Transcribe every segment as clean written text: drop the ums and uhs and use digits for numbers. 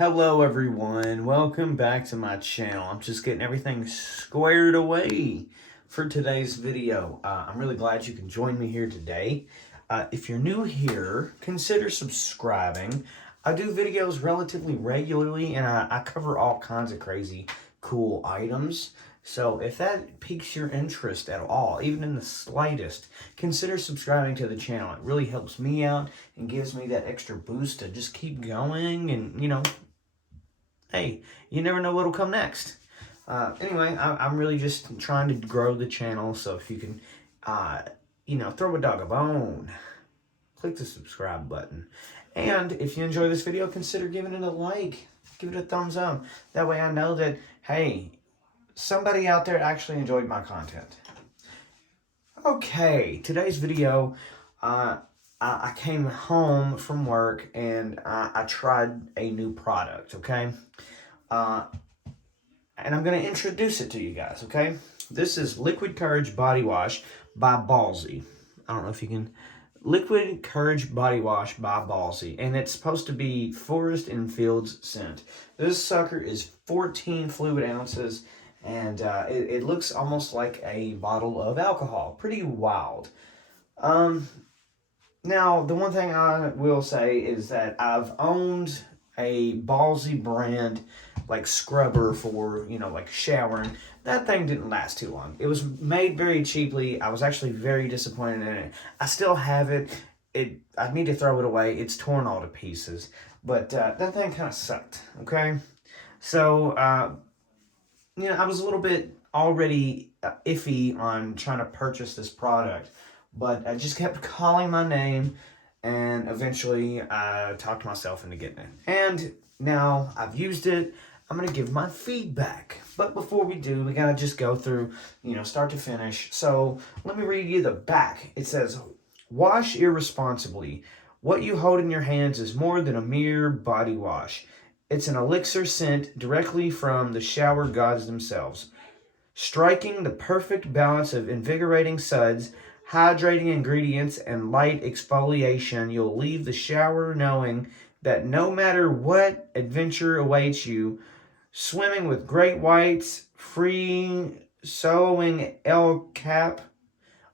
Hello everyone, welcome back to my channel. I'm just getting everything squared away for today's video. I'm really glad you can join me here today. If you're new here, consider subscribing. I do videos relatively regularly and I cover all kinds of crazy cool items. So if that piques your interest at all, even in the slightest, consider subscribing to the channel. It really helps me out and gives me that extra boost to just keep going and, hey, you never know what'll come next. Anyway, I'm really just trying to grow the channel, so if you can, throw a dog a bone, click the subscribe button. And if you enjoy this video, consider giving it a like, give it a thumbs up. That way I know that, hey, somebody out there actually enjoyed my content. Okay, today's video, I came home from work and I tried a new product, okay? And I'm going to introduce it to you guys, okay? This is Liquid Courage Body Wash by Ballsy. I don't know if you can... Liquid Courage Body Wash by Ballsy. And it's supposed to be Forest and Fields scent. This sucker is 14 fluid ounces. And it looks almost like a bottle of alcohol. Pretty wild. Now, the one thing I will say is that I've owned a Ballsy brand like scrubber for, like showering. That thing didn't last too long. It was made very cheaply. I was actually very disappointed in it. I still have it. I need to throw it away. It's torn all to pieces. But that thing kind of sucked, okay? So, I was a little bit already iffy on trying to purchase this product. But I just kept calling my name, and eventually I talked myself into getting it. And now I've used it. I'm going to give my feedback. But before we do, we got to just go through, start to finish. So let me read you the back. It says, wash irresponsibly. What you hold in your hands is more than a mere body wash. It's an elixir sent directly from the shower gods themselves. Striking the perfect balance of invigorating suds, hydrating ingredients, and light exfoliation, you'll leave the shower knowing that no matter what adventure awaits you, swimming with great whites, free soloing El Cap,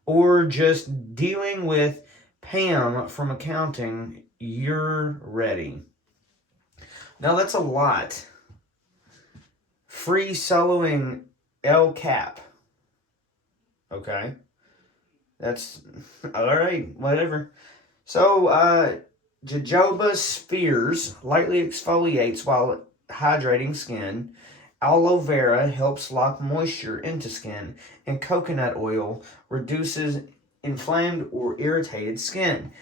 or just dealing with Pam from accounting, you're ready. Now that's a lot. Free soloing El Cap. Okay. That's alright, whatever. So, jojoba spheres lightly exfoliates while hydrating skin. Aloe vera helps lock moisture into skin. And coconut oil reduces inflamed or irritated skin.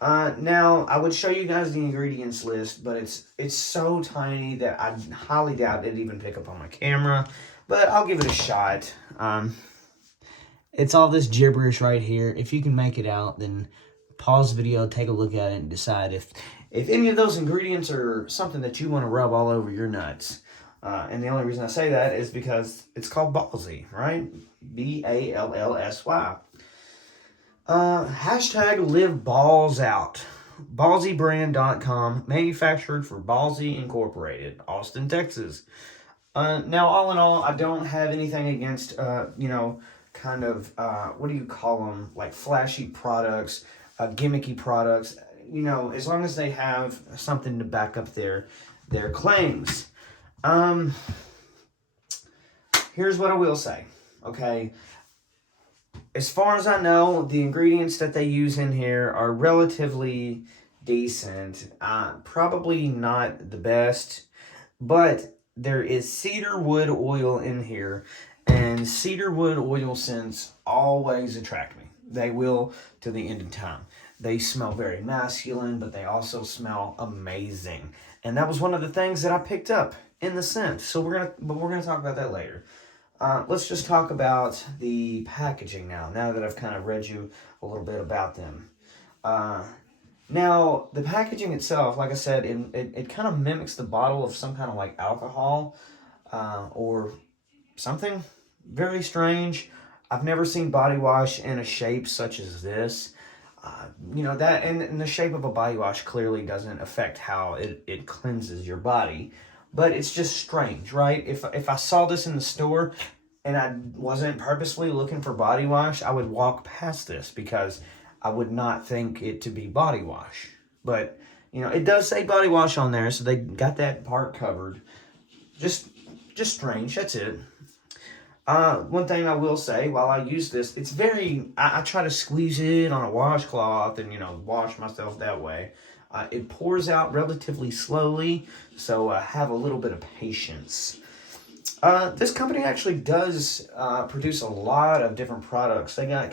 Now, I would show you guys the ingredients list, but it's so tiny that I highly doubt it'd even pick up on my camera. But I'll give it a shot. It's all this gibberish right here. If you can make it out, then pause the video, take a look at it, and decide if any of those ingredients are something that you want to rub all over your nuts. And the only reason I say that is because it's called Ballsy, right? Ballsy. Hashtag live balls out. Ballsybrand.com, manufactured for Ballsy Incorporated, Austin, Texas. Now, all in all, I don't have anything against, kind of, what do you call them, like flashy products, gimmicky products, as long as they have something to back up their claims. Here's what I will say, okay? As far as I know, the ingredients that they use in here are relatively decent. Probably not the best, but there is cedar wood oil in here. And cedar wood oil scents always attract me. They will to the end of time. They smell very masculine, but they also smell amazing. And that was one of the things that I picked up in the scent. So we're gonna talk about that later. Let's just talk about the packaging now that I've kind of read you a little bit about them. Now, the packaging itself, like I said, it kind of mimics the bottle of some kind of like alcohol or something very strange. I've never seen body wash in a shape such as this. that and the shape of a body wash clearly doesn't affect how it cleanses your body, but it's just strange, right? If I saw this in the store and I wasn't purposely looking for body wash, I would walk past this because I would not think it to be body wash. But it does say body wash on there, so they got that part covered. Just strange. That's it. One thing I will say, while I use this, it's very, I try to squeeze it on a washcloth and, wash myself that way. It pours out relatively slowly, so have a little bit of patience. This company actually does produce a lot of different products. They got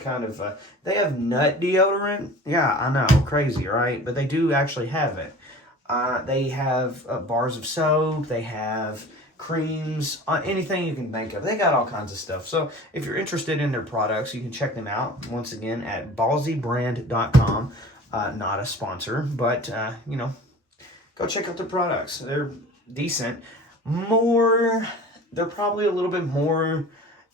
they have nut deodorant. Yeah, I know, crazy, right? But they do actually have it. They have bars of soap. They have creams, anything you can think of. They got all kinds of stuff. So if you're interested in their products, you can check them out once again at ballsybrand.com. Not a sponsor, but go check out their products. They're decent. They're probably a little bit more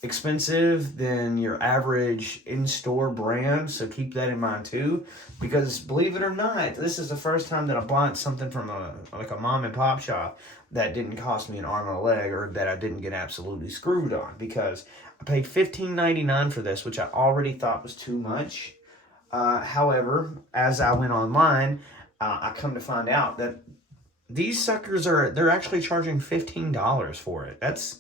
expensive than your average in-store brand, so keep that in mind too, because believe it or not, this is the first time that I bought something from a mom and pop shop that didn't cost me an arm and a leg, or that I didn't get absolutely screwed on, because I paid $15.99 for this, which I already thought was too much. However, as I went online, I come to find out that these suckers they're actually charging $15 for it. That's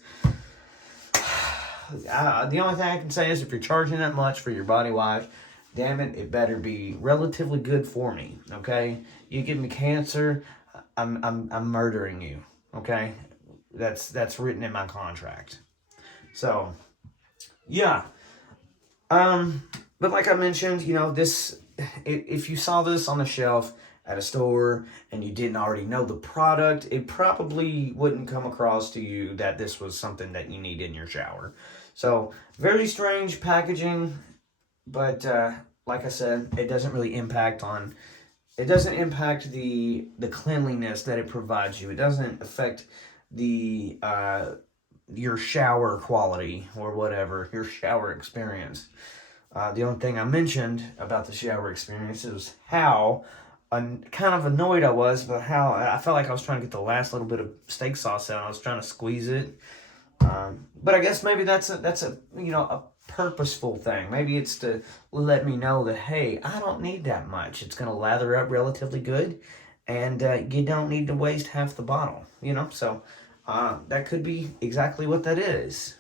the only thing I can say is, if you're charging that much for your body wash, damn it, it better be relatively good for me. Okay, you give me cancer, I'm murdering you. Okay, that's written in my contract. So, yeah. But like I mentioned, if you saw this on the shelf at a store and you didn't already know the product, it probably wouldn't come across to you that this was something that you need in your shower. So, very strange packaging, but like I said, it doesn't impact the cleanliness that it provides you. It doesn't affect the your shower quality or whatever, your shower experience. The only thing I mentioned about the shower experience is how kind of annoyed I was about how I felt like I was trying to get the last little bit of steak sauce out. I was trying to squeeze it. But I guess maybe that's a purposeful thing. Maybe it's to let me know that, hey, I don't need that much. It's going to lather up relatively good, and you don't need to waste half the bottle, So that could be exactly what that is.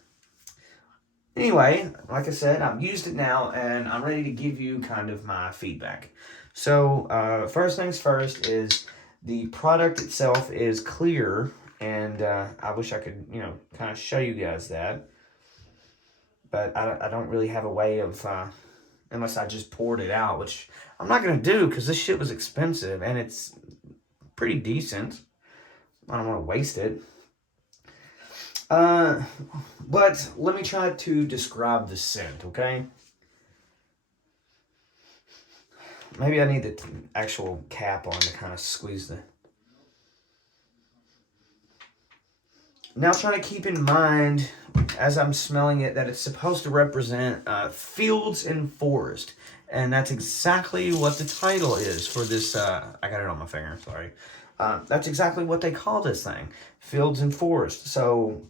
Anyway, like I said, I've used it now, and I'm ready to give you kind of my feedback. So, first things first is the product itself is clear, and I wish I could, kind of show you guys that. But I don't really have a way of, unless I just poured it out, which I'm not going to do because this shit was expensive, and it's pretty decent. I don't want to waste it. But let me try to describe the scent, okay? Maybe I need the actual cap on to kind of squeeze the... Now trying to keep in mind, as I'm smelling it, that it's supposed to represent fields and forest. And that's exactly what the title is for this, I got it on my finger, sorry. That's exactly what they call this thing, fields and forest. So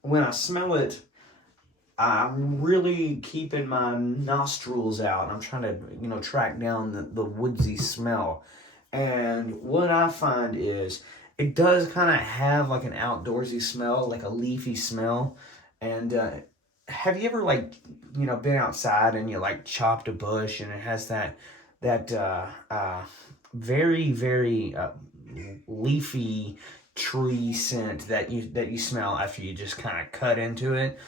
when I smell it, I'm really keeping my nostrils out. I'm trying to, track down the woodsy smell. And what I find is it does kind of have like an outdoorsy smell, like a leafy smell. And have you ever been outside and you chopped a bush and it has that very, very leafy tree scent that you smell after you just kind of cut into it?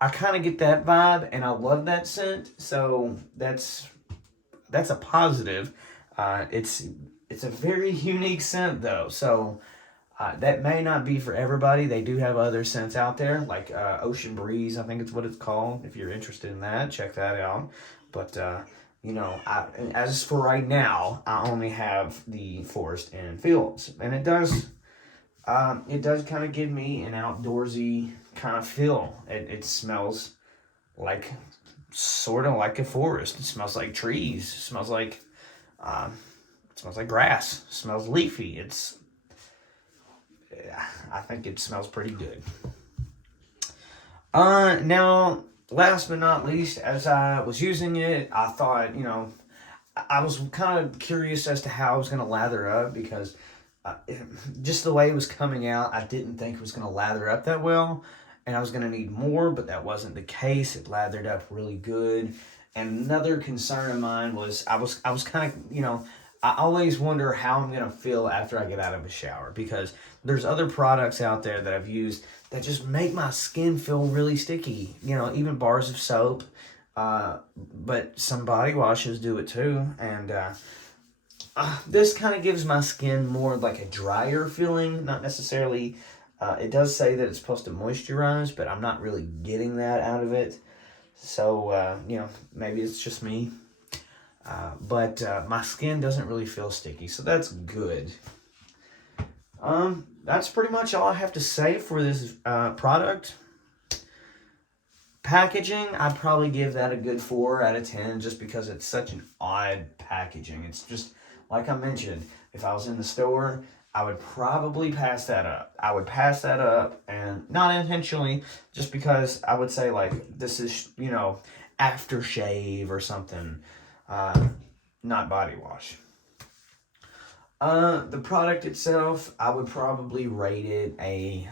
I kind of get that vibe, and I love that scent. So that's a positive. It's a very unique scent though. So that may not be for everybody. They do have other scents out there, like Ocean Breeze, I think it's what it's called. If you're interested in that, check that out. But as for right now, I only have the forest and fields, and it does kind of give me an outdoorsy kind of feel. It smells sort of like a forest. It smells like trees. It smells like It smells like grass. It smells leafy. I think it smells pretty good. Now, last but not least, as I was using it, I thought, I was kind of curious as to how I was going to lather up because just the way it was coming out, I didn't think it was going to lather up that well. And I was going to need more, but that wasn't the case. It lathered up really good. And another concern of mine was I was kind of, I always wonder how I'm going to feel after I get out of a shower because there's other products out there that I've used that just make my skin feel really sticky. Even bars of soap, but some body washes do it too. And this kind of gives my skin more like a drier feeling, not necessarily. It does say that it's supposed to moisturize, but I'm not really getting that out of it. So, maybe it's just me. But my skin doesn't really feel sticky, so that's good. That's pretty much all I have to say for this product. Packaging, I'd probably give that a good 4 out of 10 just because it's such an odd packaging. It's just, like I mentioned, if I was in the store, I would probably pass that up. I would pass that up, and not intentionally, just because I would say, like, this is, aftershave or something, not body wash. The product itself, I would probably rate it a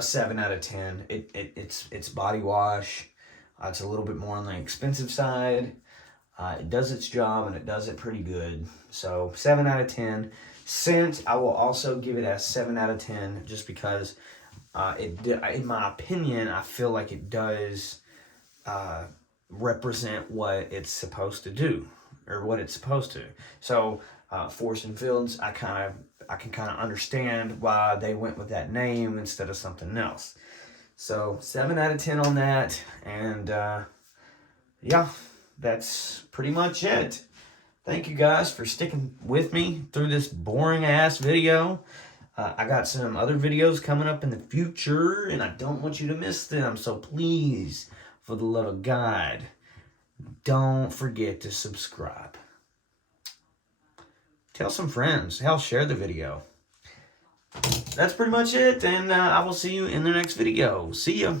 7 out of 10. It's body wash. It's a little bit more on the expensive side. It does its job, and it does it pretty good. So, 7 out of 10. Scent, I will also give it a 7 out of 10 just because, in my opinion, I feel like it does represent what it's supposed to do, or what it's supposed to. So, Forest and Fields, I can kind of understand why they went with that name instead of something else. So 7 out of 10 on that, and yeah, that's pretty much it. Thank you guys for sticking with me through this boring ass video. I got some other videos coming up in the future, and I don't want you to miss them. So please, for the love of God, don't forget to subscribe. Tell some friends. Hell, share the video. That's pretty much it, and I will see you in the next video. See ya.